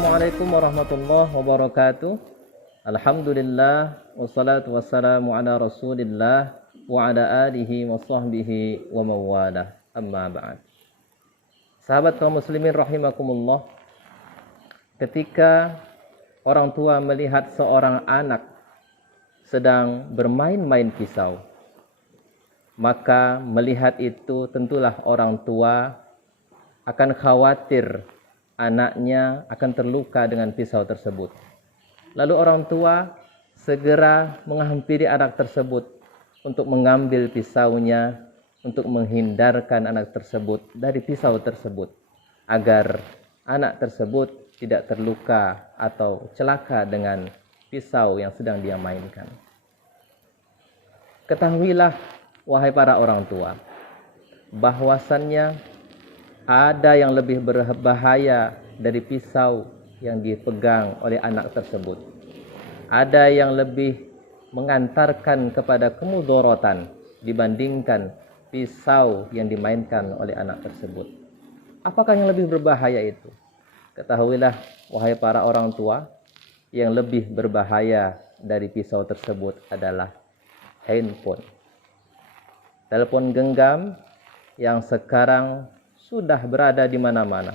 Assalamualaikum warahmatullahi wabarakatuh. Alhamdulillah wassalatu wassalamu ala Rasulillah wa ala alihi wa sahbihi wa mawalah. Amma ba'd. Sahabat kaum muslimin rahimakumullah, ketika orang tua melihat seorang anak sedang bermain-main pisau, maka melihat itu tentulah orang tua akan khawatir anaknya akan terluka dengan pisau tersebut. Lalu orang tua segera menghampiri anak tersebut untuk mengambil pisaunya, untuk menghindarkan anak tersebut dari pisau tersebut, agar anak tersebut tidak terluka atau celaka dengan pisau yang sedang dia mainkan. Ketahuilah, wahai para orang tua, bahwasannya ada yang lebih berbahaya dari pisau yang dipegang oleh anak tersebut. Ada yang lebih mengantarkan kepada kemudorotan dibandingkan pisau yang dimainkan oleh anak tersebut. Apakah yang lebih berbahaya itu? Ketahuilah, wahai para orang tua, yang lebih berbahaya dari pisau tersebut adalah handphone. Telepon genggam yang sekarang sudah berada di mana-mana.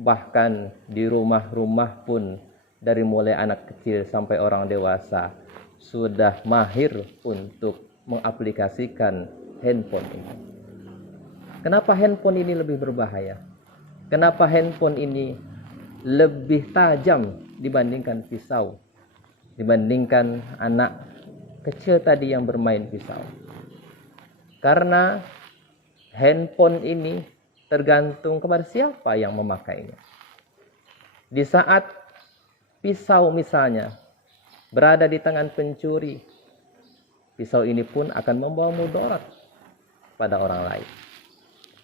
Bahkan di rumah-rumah pun, dari mulai anak kecil sampai orang dewasa, sudah mahir untuk mengaplikasikan handphone ini. Kenapa handphone ini lebih berbahaya? Kenapa handphone ini lebih tajam dibandingkan pisau? Dibandingkan anak kecil tadi yang bermain pisau. Karena handphone ini tergantung kepada siapa yang memakainya. Di saat pisau misalnya berada di tangan pencuri, pisau ini pun akan membawa mudarat pada orang lain.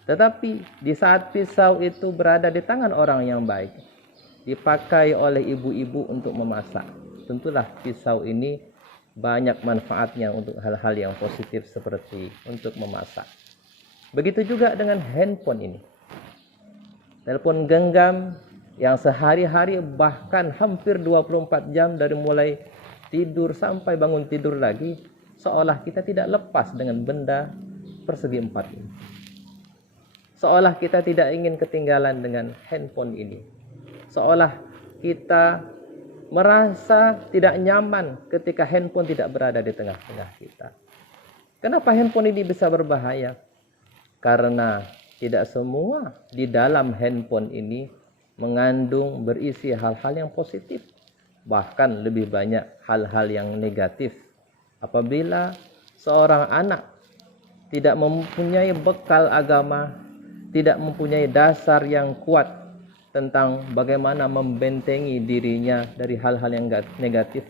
Tetapi di saat pisau itu berada di tangan orang yang baik, dipakai oleh ibu-ibu untuk memasak, tentulah pisau ini banyak manfaatnya untuk hal-hal yang positif seperti untuk memasak. Begitu juga dengan handphone ini. Telepon genggam yang sehari-hari bahkan hampir 24 jam dari mulai tidur sampai bangun tidur lagi, seolah kita tidak lepas dengan benda persegi empat ini. Seolah kita tidak ingin ketinggalan dengan handphone ini. Seolah kita merasa tidak nyaman ketika handphone tidak berada di tengah-tengah kita. Kenapa handphone ini bisa berbahaya? Karena tidak semua di dalam handphone ini mengandung berisi hal-hal yang positif. Bahkan lebih banyak hal-hal yang negatif. Apabila seorang anak tidak mempunyai bekal agama, tidak mempunyai dasar yang kuat tentang bagaimana membentengi dirinya dari hal-hal yang negatif,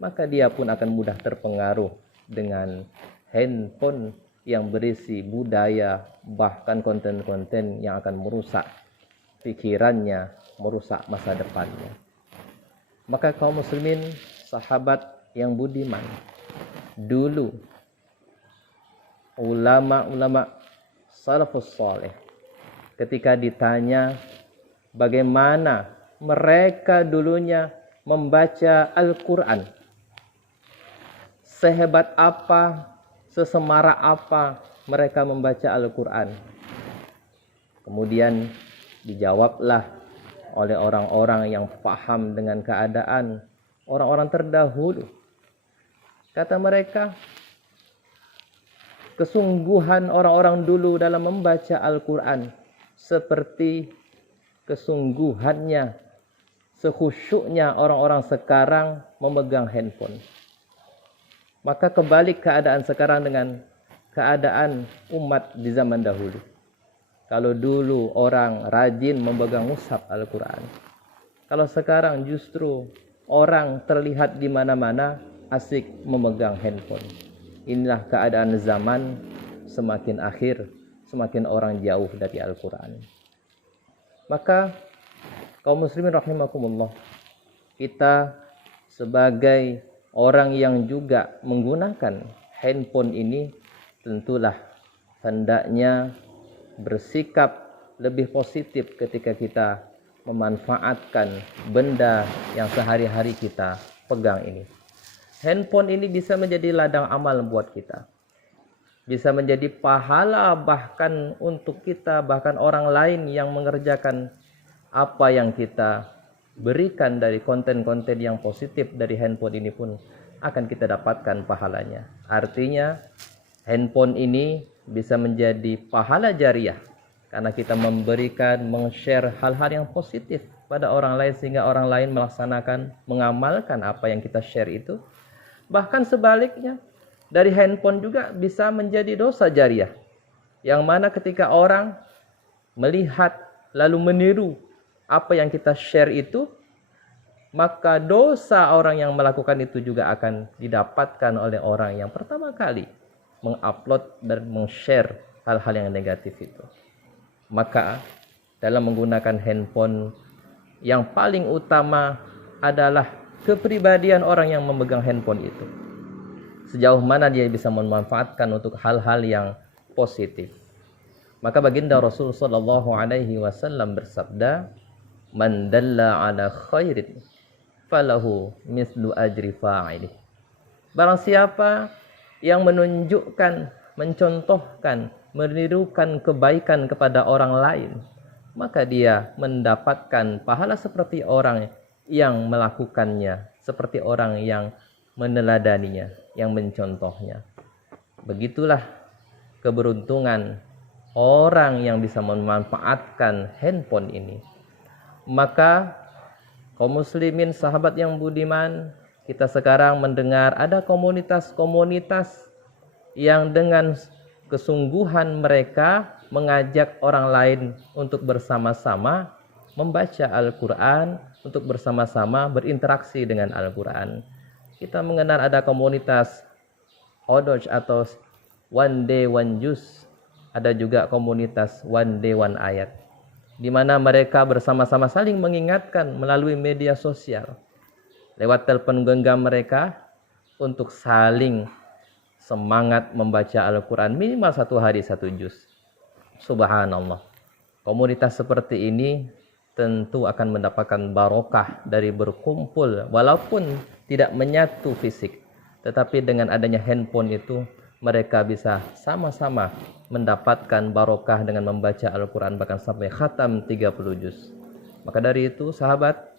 maka dia pun akan mudah terpengaruh dengan handphone yang berisi budaya, bahkan konten-konten yang akan merusak pikirannya, merusak masa depannya. Maka kaum muslimin, sahabat yang budiman, dulu ulama-ulama salafus saleh ketika ditanya bagaimana mereka dulunya membaca Al-Quran, sehebat apa, sesemarak apa mereka membaca Al-Quran. Kemudian dijawablah oleh orang-orang yang paham dengan keadaan orang-orang terdahulu. Kata mereka, kesungguhan orang-orang dulu dalam membaca Al-Quran seperti kesungguhannya, sekhusyuknya orang-orang sekarang memegang handphone. Maka kebalik keadaan sekarang dengan keadaan umat di zaman dahulu. Kalau dulu orang rajin memegang mushaf Al-Quran, kalau sekarang justru orang terlihat di mana-mana asik memegang handphone. Inilah keadaan zaman, semakin akhir, semakin orang jauh dari Al-Quran. Maka kaum muslimin rahimakumullah, kita sebagai orang yang juga menggunakan handphone ini tentulah hendaknya bersikap lebih positif ketika kita memanfaatkan benda yang sehari-hari kita pegang ini. Handphone ini bisa menjadi ladang amal buat kita. Bisa menjadi pahala bahkan untuk kita, bahkan orang lain yang mengerjakan apa yang kita berikan dari konten-konten yang positif dari handphone ini pun akan kita dapatkan pahalanya. Artinya handphone ini bisa menjadi pahala jariah karena kita memberikan, meng-share hal-hal yang positif pada orang lain sehingga orang lain melaksanakan, mengamalkan apa yang kita share itu. Bahkan sebaliknya, dari handphone juga bisa menjadi dosa jariah. Yang mana ketika orang melihat lalu meniru apa yang kita share itu, maka dosa orang yang melakukan itu juga akan didapatkan oleh orang yang pertama kali mengupload dan meng-share hal-hal yang negatif itu. Maka dalam menggunakan handphone, yang paling utama adalah kepribadian orang yang memegang handphone itu. Sejauh mana dia bisa memanfaatkan untuk hal-hal yang positif. Maka baginda Rasul sallallahu alaihi wasallam bersabda, "Man dalla ala khairin falahu mislu ajri fa'ilih." Barang siapa yang menunjukkan, mencontohkan, menirukan kebaikan kepada orang lain, maka dia mendapatkan pahala seperti orang yang melakukannya, seperti orang yang meneladaninya, yang mencontohnya. Begitulah keberuntungan orang yang bisa memanfaatkan handphone ini. Maka kaum muslimin, sahabat yang budiman, kita sekarang mendengar ada komunitas-komunitas yang dengan kesungguhan mereka mengajak orang lain untuk bersama-sama membaca Al-Quran, untuk bersama-sama berinteraksi dengan Al-Quran. Kita mengenal ada komunitas Odoj atau One Day One Juz. Ada juga komunitas One Day One Ayat, di mana mereka bersama-sama saling mengingatkan melalui media sosial lewat telepon genggam mereka untuk saling semangat membaca Al-Quran minimal 1 hari 1 juz. Subhanallah. Komunitas seperti ini tentu akan mendapatkan barokah dari berkumpul walaupun tidak menyatu fisik. Tetapi dengan adanya handphone itu mereka bisa sama-sama mendapatkan barokah dengan membaca Al-Quran bahkan sampai khatam 30 juz. Maka dari itu sahabat,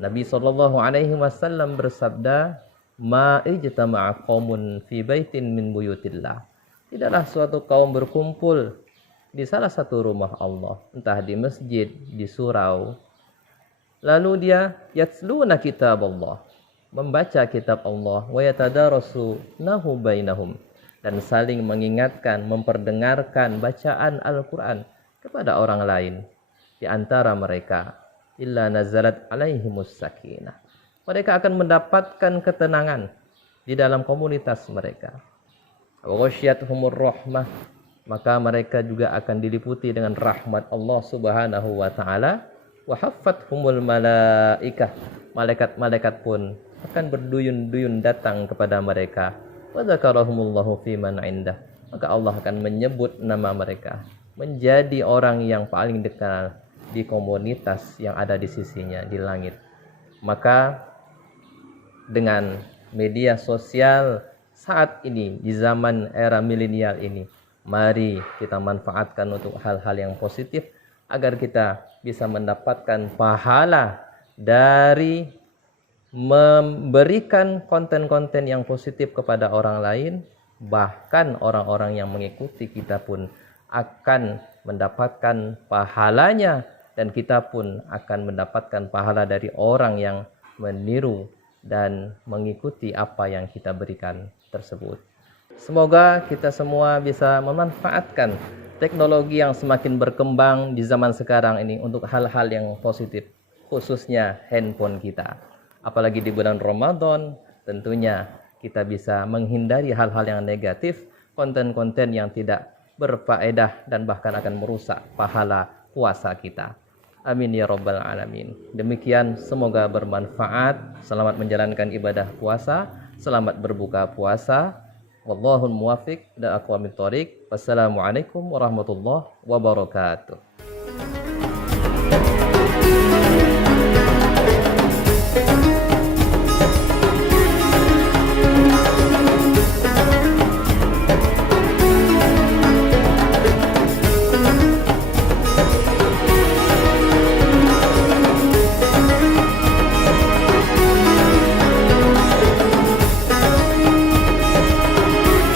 Nabi SAW bersabda, "Ma ijtama'a qaumun fi baitin min buyutillah." Tidaklah suatu kaum berkumpul di salah satu rumah Allah, entah di masjid, di surau, lalu dia yatluna kitab Allah, membaca kitab Allah, wa yatadarasunahu bainahum, dan saling mengingatkan, memperdengarkan bacaan Al-Quran kepada orang lain di antara mereka. Illa nazalat alaihimus sakinah. Mereka akan mendapatkan ketenangan di dalam komunitas mereka. Wa ghasyiyatuhumur rahmah. Maka mereka juga akan diliputi dengan rahmat Allah Subhanahu wa taala. Wa haffathumul malaikah. Malaikat-malaikat pun akan berduyun-duyun datang kepada mereka. Wa dzakarahumullahu fi man indah. Maka Allah akan menyebut nama mereka menjadi orang yang paling dikenal di komunitas yang ada di sisinya di langit. Maka dengan media sosial saat ini di zaman era milenial ini, mari kita manfaatkan untuk hal-hal yang positif agar kita bisa mendapatkan pahala dari memberikan konten-konten yang positif kepada orang lain. Bahkan orang-orang yang mengikuti kita pun akan mendapatkan pahalanya, dan kita pun akan mendapatkan pahala dari orang yang meniru dan mengikuti apa yang kita berikan tersebut. Semoga kita semua bisa memanfaatkan teknologi yang semakin berkembang di zaman sekarang ini untuk hal-hal yang positif, khususnya handphone kita. Apalagi di bulan Ramadan, tentunya kita bisa menghindari hal-hal yang negatif, konten-konten yang tidak berfaedah dan bahkan akan merusak pahala puasa kita. Amin ya rabbal alamin. Demikian, semoga bermanfaat. Selamat menjalankan ibadah puasa, selamat berbuka puasa. Wallahul muwaffiq ila aqwamit thoriq. Wassalamualaikum warahmatullahi wabarakatuh.